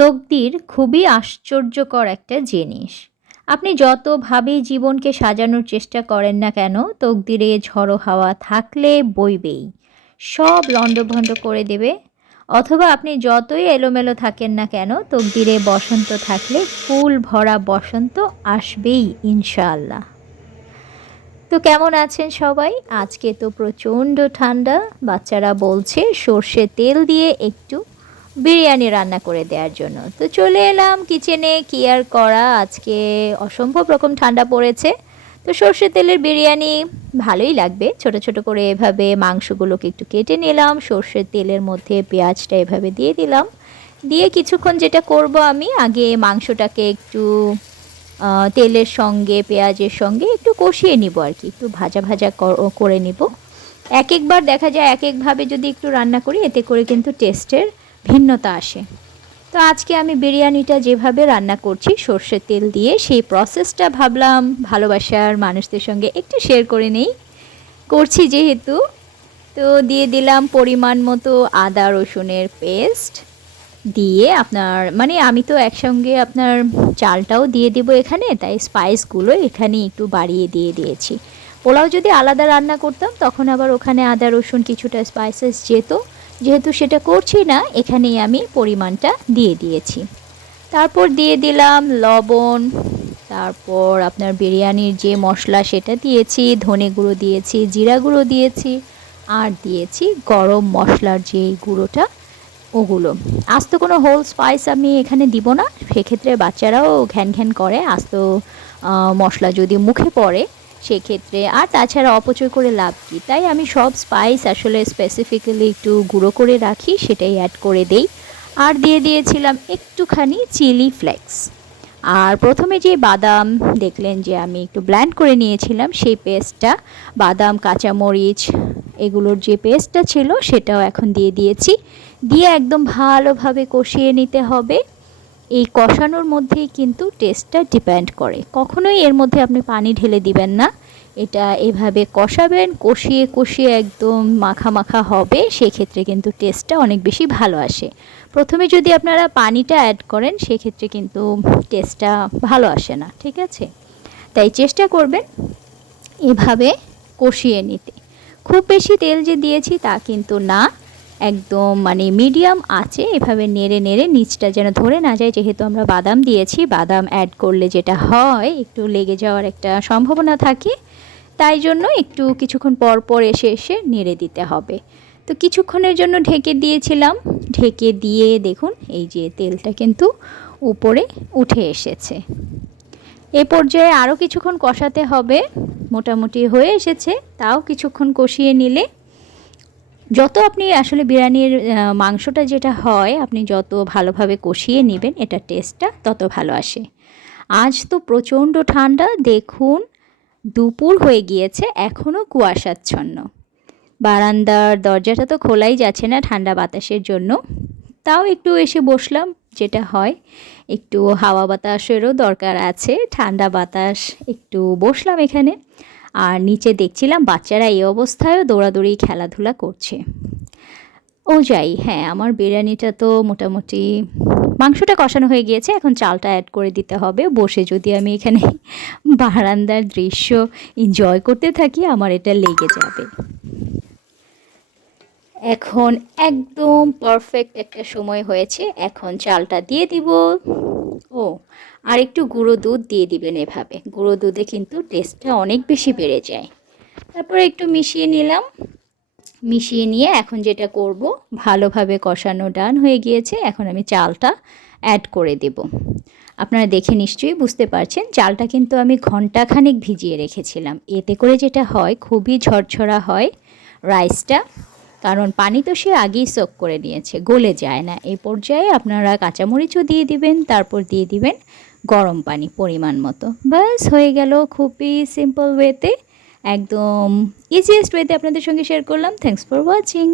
তকদির খুবই আশ্চর্যকর একটা জিনিস। আপনি যতভাবেই জীবনকে সাজানোর চেষ্টা করেন না কেন, তকদিরে ঝড়ো হাওয়া থাকলে বইবেই। সব লণ্ডভণ্ড করে দেবে। অথবা আপনি যতই এলোমেলো থাকেন না কেন, তকদিরে বসন্ত থাকলে ফুল ভরা বসন্ত আসবেই ইনশাআল্লাহ। তো কেমন আছেন সবাই? আজকে তো প্রচণ্ড ঠান্ডা। বাচ্চারা বলছে সর্ষের তেল দিয়ে একটু বিরিয়ানি রান্না করে দেওয়ার জন্য। তো চলে এলাম কিচেনে, কি আর করা, আজকে অসম্ভব রকম ঠান্ডা পড়েছে। তো সর্ষের তেলের বিরিয়ানি ভালোই লাগবে। ছোট ছোট করে এভাবে মাংসগুলোকে একটু কেটে নিলাম, সর্ষের তেলের মধ্যে পেঁয়াজটা এভাবে দিয়ে দিলাম। দিয়ে কিছুক্ষণ যেটা করব, আমি আগে মাংসটাকে একটু তেলের সঙ্গে পেঁয়াজের সঙ্গে একটু কষিয়ে নিব আর কি, একটু ভাজা ভাজা করে নিব। এক একবার দেখা যায় এক একভাবে যদি একটু রান্না করি, এতে করে কিন্তু টেস্টের ভিন্নতা আসে। তো আজকে আমি বিরিয়ানিটা যেভাবে রান্না করছি সর্ষের তেল দিয়ে, সেই প্রসেসটা ভাবলাম ভালোবাসার মানুষদের সঙ্গে একটু শেয়ার করে নেই, করছি যেহেতু। তো দিয়ে দিলাম পরিমাণ মতো আদা রসুনের পেস্ট। দিয়ে আপনার মানে আমি তো একসঙ্গে আপনার চালটাও দিয়ে দেব এখানে, তাই স্পাইসগুলো এখানে একটু বাড়িয়ে দিয়ে দিয়েছি। পোলাও যদি আলাদা রান্না করতাম তখন আবার ওখানে আদা রসুন কিছুটা স্পাইসেস যেত, যেহেতু সেটা করছি না, এখানেই আমি পরিমাণটা দিয়ে দিয়েছি। তারপর দিয়ে দিলাম লবণ, তারপর আপনার বিরিয়ানির যে মশলা সেটা দিয়েছি, ধনে গুঁড়ো দিয়েছি, জিরা গুঁড়ো দিয়েছি, আর দিয়েছি গরম মশলার যে গুঁড়োটা, ওগুলো। আস্ত কোনো হোল স্পাইস আমি এখানে দিব না, সেক্ষেত্রে বাচ্চারাও ঘ্যান ঘ্যান করে আস্ত মশলা যদি মুখে পড়ে সেক্ষেত্রে, আর তাছাড়া অপচয় করে লাভ কী, তাই আমি সব স্পাইস আসলে স্পেসিফিক্যালি একটু গুঁড়ো করে রাখি, সেটাই অ্যাড করে দেই। আর দিয়ে দিয়েছিলাম একটুখানি চিলি ফ্লেক্স। আর প্রথমে যে বাদাম দেখলেন যে আমি একটু ব্লেন্ড করে নিয়েছিলাম, সেই পেস্টটা, বাদাম কাঁচামরিচ এগুলোর যে পেস্টটা ছিল সেটাও এখন দিয়ে দিয়েছি। দিয়ে একদম ভালোভাবে কষিয়ে নিতে হবে। এই কষানোর মধ্যেই কিন্তু টেস্টটা ডিপেন্ড করে, কখনোই এর মধ্যে আপনি পানি ঢেলে দিবেন না। এটা এভাবে কষাবেন, কষিয়ে কষিয়ে একদম মাখা মাখা হবে, সেক্ষেত্রে কিন্তু টেস্টটা অনেক বেশি ভালো আসে। প্রথমে যদি আপনারা পানিটা অ্যাড করেন সেক্ষেত্রে কিন্তু টেস্টটা ভালো আসে না, ঠিক আছে? তাই চেষ্টা করবেন এভাবে কষিয়ে নিতে। খুব বেশি তেল যে দিয়েছি তা কিন্তু না, একদম মানে মিডিয়াম আঁচে এভাবে নেড়ে নেড়ে নিচটা যেন ধরে না যায়, যেহেতু আমরা বাদাম দিয়েছি, বাদাম অ্যাড করলে যেটা হয় একটু লেগে যাওয়ার একটা সম্ভাবনা থাকে, তাই জন্য একটু কিছুক্ষণ পর পর এসে এসে নেড়ে দিতে হবে। তো কিছুক্ষণের জন্য ঢেকে দিয়েছিলাম, ঢেকে দিয়ে দেখুন এই যে তেলটা কিন্তু উপরে উঠে এসেছে। এ পর্যায়ে আরও কিছুক্ষণ কষাতে হবে, মোটামুটি হয়ে এসেছে, তাও কিছুক্ষণ কষিয়ে নিলে, যত আপনি আসলে বিরিয়ানির মাংসটা যেটা হয় আপনি যত ভালোভাবে কষিয়ে নেবেন, এটা টেস্টটা তত ভালো আসে। আজ তো প্রচণ্ড ঠান্ডা, দেখুন দুপুর হয়ে গিয়েছে, এখনও কুয়াশাচ্ছন্ন। বারান্দার দরজাটা তো খোলাই যাচ্ছে না ঠান্ডা বাতাসের জন্য, তাও একটু এসে বসলাম, যেটা হয় একটু হাওয়া বাতাসেরও দরকার আছে, ঠান্ডা বাতাস, একটু বসলাম এখানে। আর নিচে দেখছিলাম বাচ্চারা এই অবস্থায়ও দৌড়াদৌড়ি খেলাধুলা করছে। ও যাই, হ্যাঁ আমার বিরিয়ানিটা তো মোটামুটি মাংসটা কষানো হয়ে গিয়েছে, এখন চালটা অ্যাড করে দিতে হবে। বসে যদি আমি এখানে বারান্দার দৃশ্য এনজয় করতে থাকি, আমার এটা লেগে যাবে। এখন একদম পারফেক্ট একটা সময় হয়েছে, এখন চালটা দিয়ে দিব। ও আর একটু গুঁড়ো দুধ দিয়ে দিবেন, এভাবে গুঁড়ো দুধে কিন্তু টেস্টটা অনেক বেশি বেড়ে যায়। তারপর একটু মিশিয়ে নিলাম, মিশিয়ে নিয়ে এখন যেটা করব, ভালোভাবে কষানো ডান হয়ে গিয়েছে, এখন আমি চালটা অ্যাড করে দেব। আপনারা দেখে নিশ্চয়ই বুঝতে পারছেন, চালটা কিন্তু আমি ঘন্টাখানেক ভিজিয়ে রেখেছিলাম, এতে করে যেটা হয় খুবই ঝরঝরা হয় রাইসটা, কারণ পানি তো সে আগেই সোক করে নিয়েছে, গলে যায় না। এই পর্যায়ে আপনারা কাঁচামরিচও দিয়ে দিবেন, তারপর দিয়ে দিবেন গরম পানি পরিমাণ মতো, ব্যাস হয়ে গেল। খুবই সিম্পল ওয়েতে, একদম ইজিয়েস্ট ওয়েতে আপনাদের সঙ্গে শেয়ার করলাম। Thanks for watching.